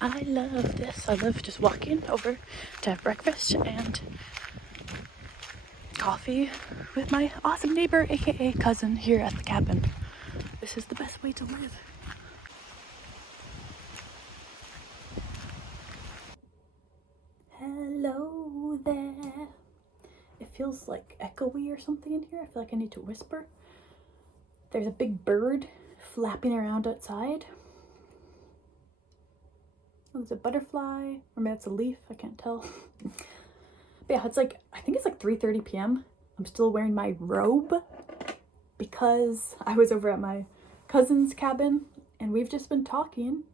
I love this. I love just walking over to have breakfast and coffee with my awesome neighbor, aka cousin, here at the cabin. This is the best way to live. Hello there. It feels like echoey or something in here. I feel like I need to whisper. There's a big bird flapping around outside. Oh, there's a butterfly, or maybe it's a leaf, I can't tell. But yeah, it's like, I think it's like 3:30 p.m. I'm still wearing my robe because I was over at my cousin's cabin and we've just been talking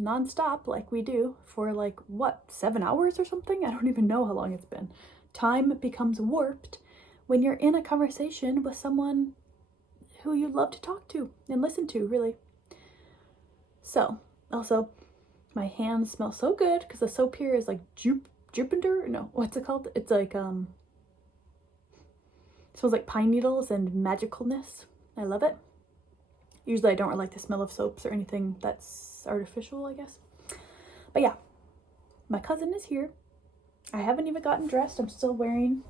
nonstop like we do for like, what, 7 hours or something? I don't even know how long it's been. Time becomes warped when you're in a conversation with someone who you love to talk to and listen to, really. So, also, my hands smell so good because the soap here is like Jupiter? No, what's it called? It's like, it smells like pine needles and magicalness. I love it. Usually I don't really like the smell of soaps or anything that's artificial, I guess. But yeah, my cousin is here. I haven't even gotten dressed. I'm still wearing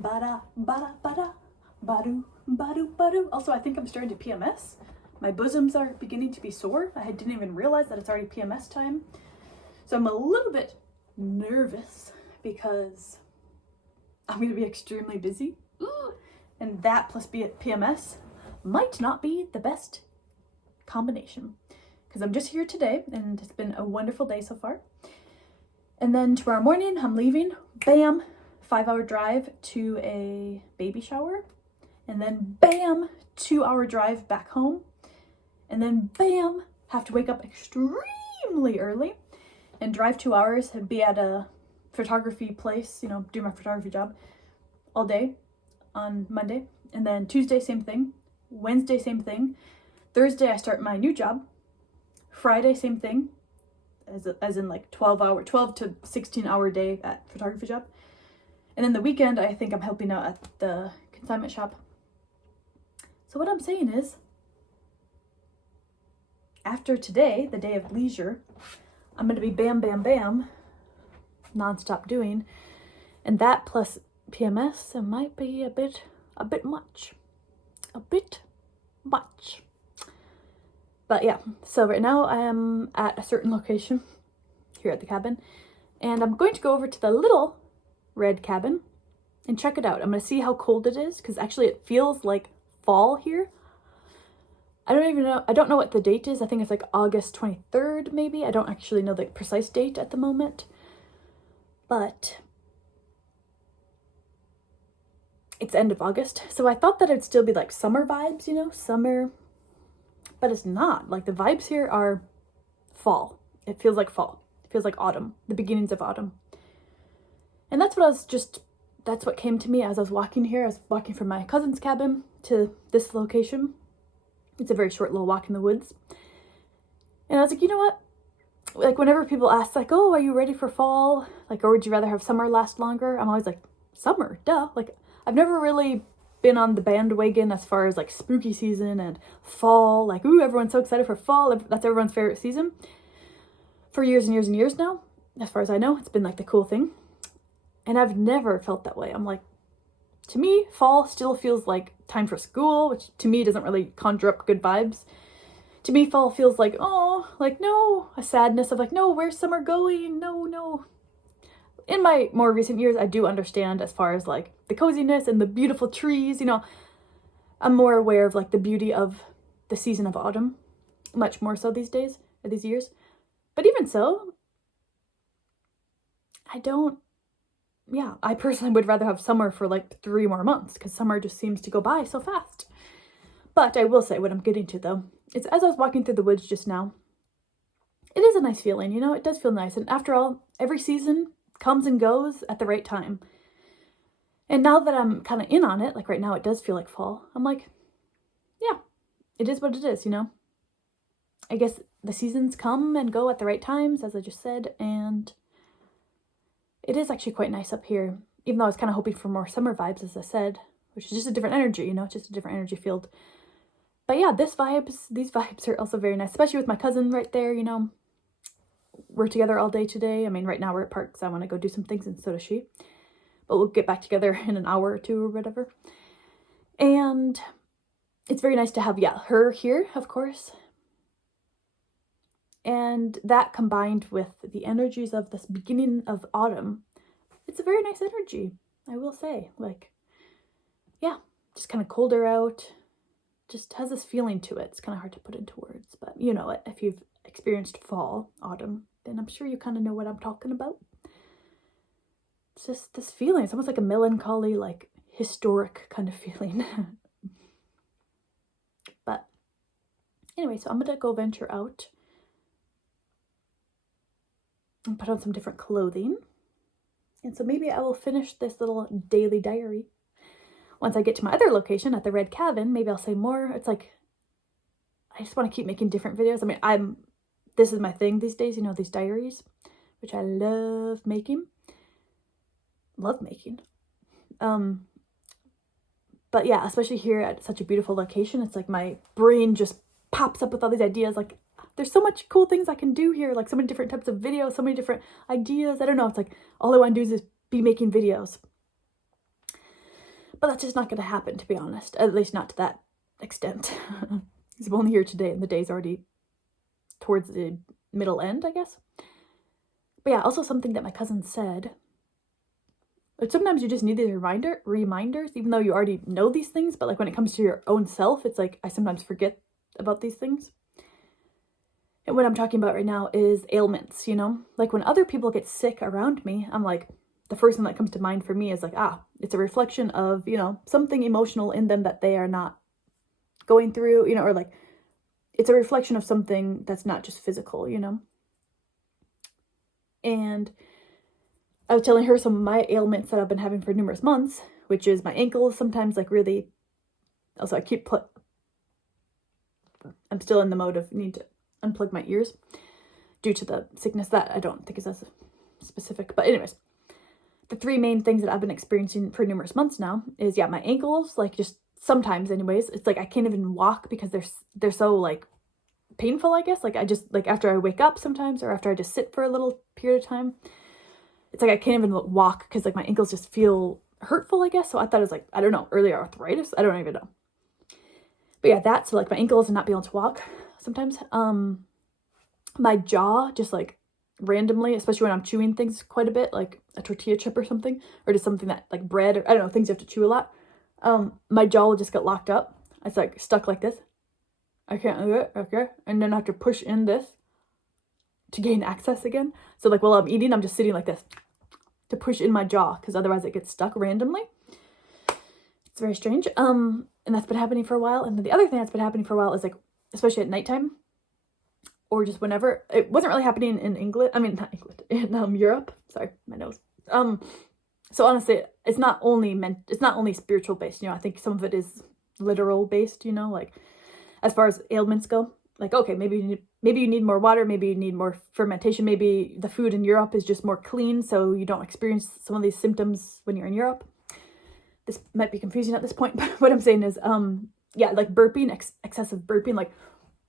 bada, bada, bada, badu, badu, badu. Also, I think I'm starting to PMS. My bosoms are beginning to be sore. I didn't even realize that it's already PMS time. So I'm a little bit nervous because I'm going to be extremely busy. And that plus PMS might not be the best combination. Because I'm just here today and it's been a wonderful day so far. And then tomorrow morning I'm leaving. Bam! 5-hour drive to a baby shower. And then bam! 2-hour drive back home. And then bam! Have to wake up extremely early and drive 2 hours and be at a photography place, you know, do my photography job all day on Monday. And then Tuesday, same thing. Wednesday, same thing. Thursday, I start my new job. Friday, same thing. As in like 12 to 16 hour day at photography job. And then the weekend, I think I'm helping out at the consignment shop. So what I'm saying is, after today, the day of leisure, I'm going to be bam, bam, bam, nonstop doing. And that plus PMS, it might be a bit much. A bit much. But yeah, so right now I am at a certain location here at the cabin. And I'm going to go over to the little red cabin and check it out. I'm going to see how cold it is because actually it feels like fall here. I don't know what the date is. I think it's like August 23rd, maybe. I don't actually know the precise date at the moment. But it's end of August. So I thought that it'd still be like summer vibes, you know, summer. But it's not. Like the vibes here are fall. It feels like fall. It feels like autumn, the beginnings of autumn. And that's what came to me as I was walking here. I was walking from my cousin's cabin to this location. It's a very short little walk in the woods. And I was like, you know what? Like whenever people ask like, oh, are you ready for fall? Like, or would you rather have summer last longer? I'm always like, summer, duh. Like I've never really been on the bandwagon as far as like spooky season and fall. Like, ooh, everyone's so excited for fall. That's everyone's favorite season. For years and years and years now, as far as I know, it's been like the cool thing. And I've never felt that way. I'm like, to me, fall still feels like time for school, which to me doesn't really conjure up good vibes. To me, fall feels like, oh, like, no, a sadness of like, no, where's summer going? No. In my more recent years, I do understand as far as like the coziness and the beautiful trees, you know, I'm more aware of like the beauty of the season of autumn, much more so these days, or these years. But even so, I personally would rather have summer for like 3 more months because summer just seems to go by so fast. But I will say what I'm getting to though, it's as I was walking through the woods just now, it is a nice feeling, you know, it does feel nice. And after all, every season comes and goes at the right time. And now that I'm kind of in on it, like right now it does feel like fall, I'm like, yeah, it is what it is, you know. I guess the seasons come and go at the right times, as I just said, and it is actually quite nice up here, even though I was kind of hoping for more summer vibes, as I said, which is just a different energy, you know, it's just a different energy field. But yeah, these vibes are also very nice, especially with my cousin right there, you know. we're together all day today. I mean, right now we're at park because I want to go do some things, and so does she. But we'll get back together in an hour or two or whatever. And it's very nice to have, yeah, her here, of course. And that combined with the energies of this beginning of autumn, it's a very nice energy, I will say. Like, yeah, just kind of colder out. Just has this feeling to it. It's kind of hard to put into words, but you know it. If you've experienced fall, autumn, then I'm sure you kind of know what I'm talking about. It's just this feeling. It's almost like a melancholy, like historic kind of feeling. But anyway, so I'm gonna go venture out and put on some different clothing. And so maybe I will finish this little daily diary. Once I get to my other location at the Red Cabin, maybe I'll say more. It's like, I just want to keep making different videos. I mean, this is my thing these days, you know, these diaries, which I love making. Love making. But yeah, especially here at such a beautiful location, it's like my brain just pops up with all these ideas. Like, there's so much cool things I can do here, like so many different types of videos, so many different ideas. I don't know, it's like all I want to do is be making videos. But that's just not going to happen, to be honest. At least not to that extent. Because I'm only here today and the day's already towards the middle end, I guess. But yeah, also something that my cousin said. But sometimes you just need these reminders, even though you already know these things. But like when it comes to your own self, it's like I sometimes forget about these things. And what I'm talking about right now is ailments, you know? Like when other people get sick around me, I'm like, the first thing that comes to mind for me is like, it's a reflection of, you know, something emotional in them that they are not going through, you know, or like, it's a reflection of something that's not just physical, you know? And I was telling her some of my ailments that I've been having for numerous months, which is my ankles sometimes like really, also I'm still in the mode of need to unplug my ears due to the sickness that I don't think is as specific, but anyways. The three main things that I've been experiencing for numerous months now is, yeah, my ankles, like just sometimes anyways, it's like I can't even walk because they're so like painful, I guess. Like I just, like after I wake up sometimes or after I just sit for a little period of time, it's like I can't even walk because like my ankles just feel hurtful, I guess. So I thought it was like, I don't know, early arthritis. I don't even know. But yeah, so like my ankles and not being able to walk sometimes. My jaw just like randomly, especially when I'm chewing things quite a bit, like a tortilla chip or something, or just something that like bread, or I don't know, things you have to chew a lot. My jaw will just get locked up. It's like stuck like this. I can't do it, okay? And then I have to push in this to gain access again. So like while I'm eating, I'm just sitting like this to push in my jaw because otherwise it gets stuck randomly. It's very strange. And that's been happening for a while. And then the other thing that's been happening for a while is like, especially at nighttime, or just whenever. It wasn't really happening in England. I mean, not England, in Europe. Sorry, my nose. So honestly, it's not only spiritual based, you know. I think some of it is literal based, you know, like as far as ailments go. Like, okay, maybe you need more water, maybe you need more fermentation, maybe the food in Europe is just more clean, so you don't experience some of these symptoms when you're in Europe. This might be confusing at this point, but what I'm saying is, yeah, like burping, excessive burping, like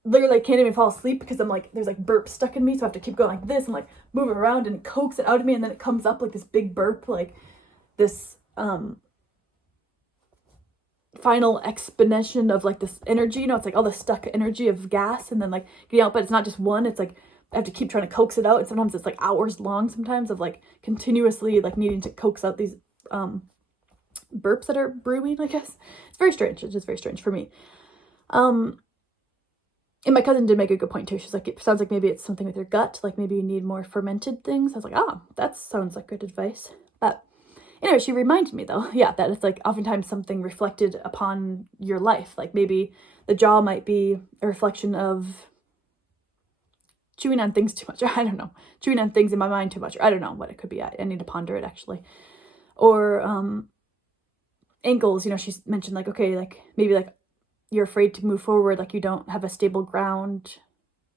literally I can't even fall asleep because I'm like, there's like burp stuck in me, so I have to keep going like this and like move it around and it coax it out of me, and then it comes up like this big burp, like this final exponentiation of like this energy, you know, it's like all the stuck energy of gas and then like getting out, but it's not just one, it's like I have to keep trying to coax it out, and sometimes it's like hours long sometimes of like continuously like needing to coax out these burps that are brewing, I guess. It's very strange. It's just very strange for me. And my cousin did make a good point too. She's like, it sounds like maybe it's something with your gut, like maybe you need more fermented things. I was like, that sounds like good advice. But anyway, she reminded me though, yeah, that it's like oftentimes something reflected upon your life. Like maybe the jaw might be a reflection of chewing on things too much. I don't know. Chewing on things in my mind too much. I don't know what it could be. I need to ponder it actually. Or ankles, you know, she's mentioned like, okay, like maybe like you're afraid to move forward, like you don't have a stable ground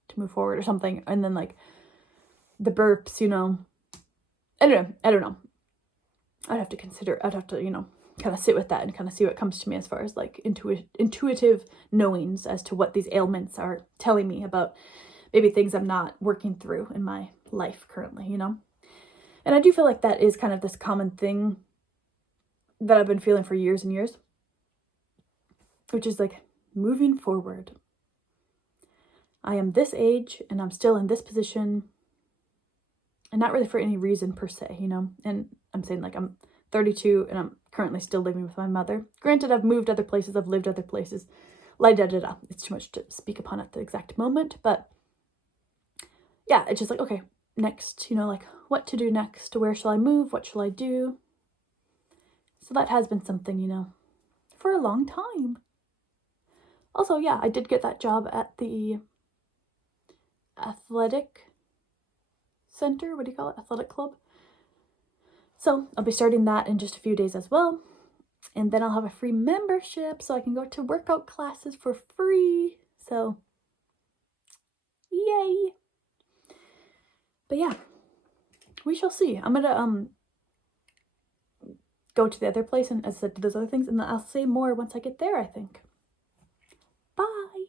to move forward or something. And then like the burps, you know, I don't know. I'd have to, you know, kind of sit with that and kind of see what comes to me as far as like intuitive knowings as to what these ailments are telling me about maybe things I'm not working through in my life currently, you know? And I do feel like that is kind of this common thing that I've been feeling for years and years, which is like moving forward. I am this age and I'm still in this position, and not really for any reason per se, you know? And I'm saying like I'm 32 and I'm currently still living with my mother. Granted, I've moved other places, I've lived other places, la-da-da-da. It's too much to speak upon at the exact moment, but yeah, it's just like, okay, next, you know, like what to do next? Where shall I move? What shall I do? So that has been something, you know, for a long time. Also, yeah, I did get that job at the athletic center. What do you call it? Athletic club. So I'll be starting that in just a few days as well. And then I'll have a free membership so I can go to workout classes for free. So, yay. But yeah, we shall see. I'm gonna go to the other place and, as I said, do those other things, and then I'll say more once I get there, I think. Bye.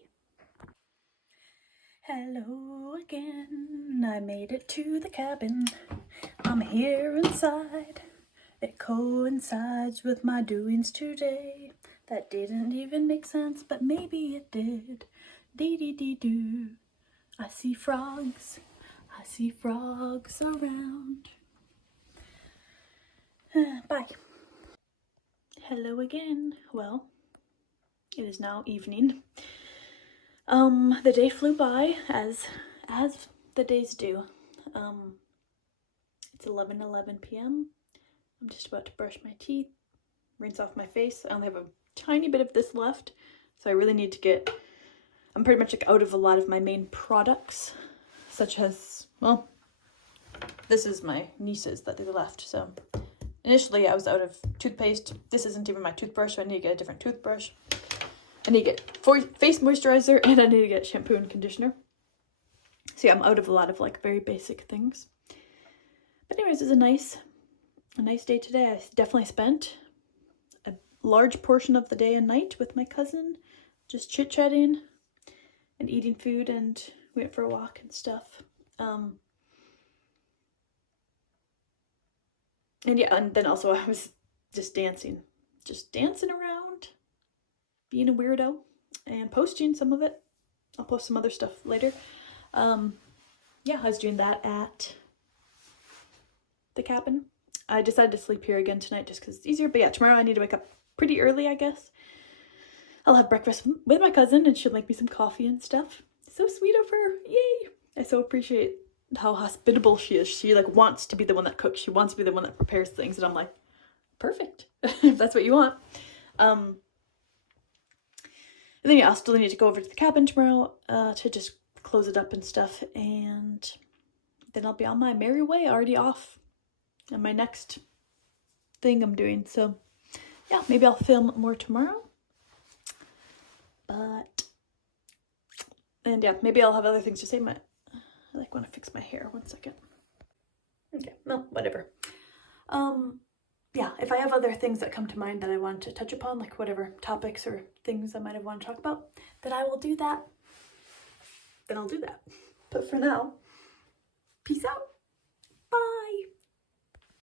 Hello again. I made it to the cabin. I'm here inside. It coincides with my doings today. That didn't even make sense, but maybe it did. Dee-dee-dee-doo. I see frogs. I see frogs around. Bye. Hello again. Well, it is now evening. The day flew by as the days do. It's 11:11 p.m. I'm just about to brush my teeth, rinse off my face. I only have a tiny bit of this left, so I really need to get, I'm pretty much like out of a lot of my main products, such as, well, this is my niece's that they left. So initially I was out of toothpaste. This isn't even my toothbrush, so I need to get a different toothbrush. I need to get face moisturizer, and I need to get shampoo and conditioner. So yeah, I'm out of a lot of like very basic things. But anyways, it's a nice day today. I definitely spent a large portion of the day and night with my cousin, just chit-chatting and eating food, and went for a walk and stuff. And yeah, and then also I was just dancing around, being a weirdo, and posting some of it. I'll post some other stuff later. Yeah, I was doing that at the cabin. I decided to sleep here again tonight just because it's easier. But yeah, tomorrow I need to wake up pretty early, I guess. I'll have breakfast with my cousin and she'll make me some coffee and stuff. So sweet of her. Yay! I so appreciate how hospitable she is. She like wants to be the one that cooks. She wants to be the one that prepares things. And I'm like, perfect. If that's what you want. And then yeah, I'll still need to go over to the cabin tomorrow to just close it up and stuff. And then I'll be on my merry way, already off on my next thing I'm doing. So yeah, maybe I'll film more tomorrow. And yeah, maybe I'll have other things to say. I like want to fix my hair. 1 second. Okay, well, whatever. Yeah, if I have other things that come to mind that I want to touch upon, like whatever topics or things I might have want to talk about, then I will do that. Then I'll do that. But for now, peace out.